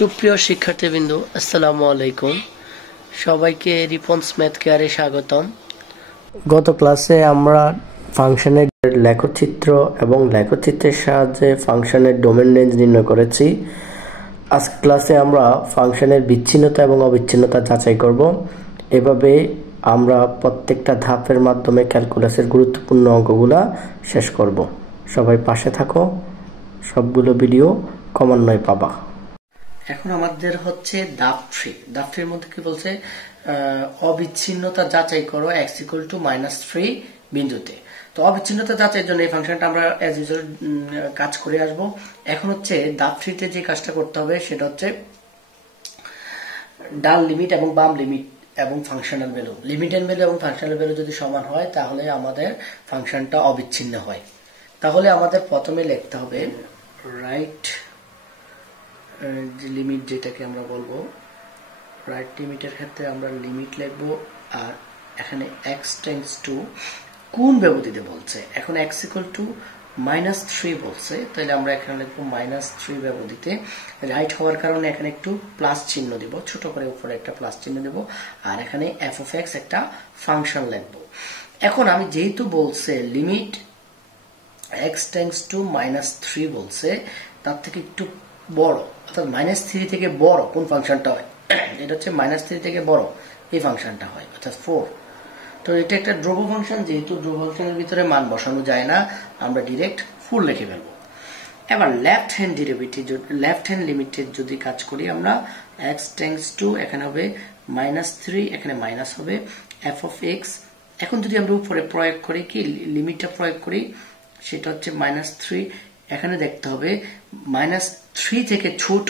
সুপ্রিয় শিক্ষার্থীবৃন্দ, আসসালামু আলাইকুম। সবাইকে রিপন্স ম্যাথ কেয়ারে স্বাগতম। গত ক্লাসে আমরা ফাংশনের লেখচিত্র এবং লেখচিত্রের সাহায্যে ফাংশনের ডোমেন রেঞ্জ নির্ণয় করেছি। আজকে ক্লাসে আমরা ফাংশনের বিচ্ছিন্নতা এবং অবিচ্ছিন্নতা যাচাই করব। এভাবে আমরা প্রত্যেকটা ধাপের মাধ্যমে ক্যালকুলাসের গুরুত্বপূর্ণ অঙ্কগুলা শেষ করব। সবাই পাশে থাকো, সবগুলো ভিডিও ক্রমান্বয়ে পাবা। এখন আমাদের হচ্ছে ধাপ 3। ধাপ 3 এর মধ্যে কি বলছে, অবিচ্ছিন্নতা যাচাই করো x = -3 বিন্দুতে। তো অবিচ্ছিন্নতা যাচাইয়ের জন্য এই ফাংশনটা আমরা অ্যাজ ইউজুয়াল কাজ করে আসব। এখন হচ্ছে ধাপ 3 তে যে কাজটা করতে হবে সেটা হচ্ছে ডান লিমিট এবং বাম লিমিট এবং functional value, limit and value এবং ফাংশনাল ভ্যালু যদি সমান হয় তাহলে আমাদের ফাংশনটা অবিচ্ছিন্ন হয়। তাহলে আমাদের প্রথমে লিখতে হবে রাইট লিমিট, যেটাকে আমরা বলবো রাইট লিমিটের ক্ষেত্রে আমরা লিমিট লিখব। আর এখানে x টেন্ডস টু কোন ব্যবধিতে বলছে, এখন x = -3 বলছে, তাহলে আমরা এখানে লিখবো -3 ব্যবধিতে। রাইট হওয়ার কারণে এখানে একটু প্লাস চিহ্ন দিব, ছোট করে উপরে একটা প্লাস চিহ্ন দেব, আর এখানে f(x) একটা ফাংশন লিখব। এখন আমি যেহেতু বলছে লিমিট x টেন্ডস টু -3 বলছে, তার থেকে একটু বড়, অর্থাৎ -3 থেকে বড় কোন ফাংশনটা হয়, এটা হচ্ছে -3 থেকে বড় এই ফাংশনটা হয়, অর্থাৎ 4। তো এটা একটা ধ্রুব ফাংশন, যেহেতু ধ্রুব ফাংশনের ভিতরে মান বসানো যায় না, আমরা ডাইরেক্ট 4 লিখে ফেলবো। এবার left hand derivative, left hand লিমিটের যদি কাজ করি আমরা, x টেন্ডস টু এখানে হবে -3, এখানে মাইনাস হবে f(x). এখন যদি আমরা উপরে প্রয়োগ করি, কি লিমিটটা প্রয়োগ করি, সেটা হচ্ছে -3। এখানে দেখতে হবে -3 থেকে ছোট,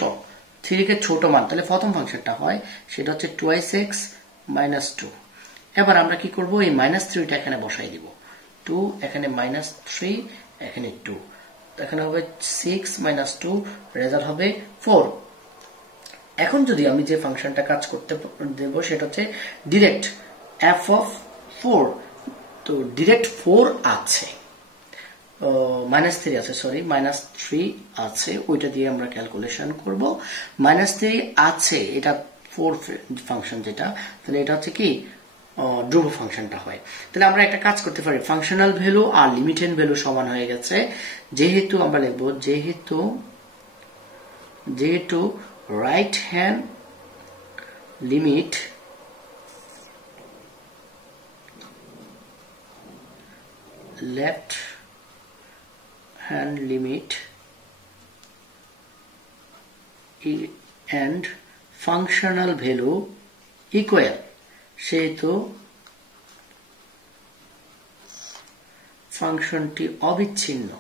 3 থেকে ছোট মান, তাহলে প্রথম ফাংশনটা হয় সেটা হচ্ছে 2x - 2। এবার আমরা কি করব, এই -3টা এখানে বসাই দিব, 2 এখানে -3 এখানে 2, এখানে হবে 6 - 2, রেজাল্ট হবে 4। এখন যদি আমি যে ফাংশনটা কাজ করতে দেব সেটা হচ্ছে ডিরেক্ট f(4). তো ডিরেক্ট 4 আছে, -3 আছে, সরি -3 আছে, ওইটা দিয়ে আমরা ক্যালকুলেশন করব। -3 আছে, এটা 4 ফাংশন যেটা, তাহলে এটা হচ্ছে কি ধ্রুব ফাংশনটা হয়। তাহলে আমরা একটা কাজ করতে পারি, ফাংশনাল ভ্যালু আর লিমিটেড ভ্যালু সমান হয়ে গেছে, যেহেতু আমরা লিখব যেহেতু right hand limit left hand limit and functional value equal, সেহেতু ফাংশনটি অবিচ্ছিন্ন।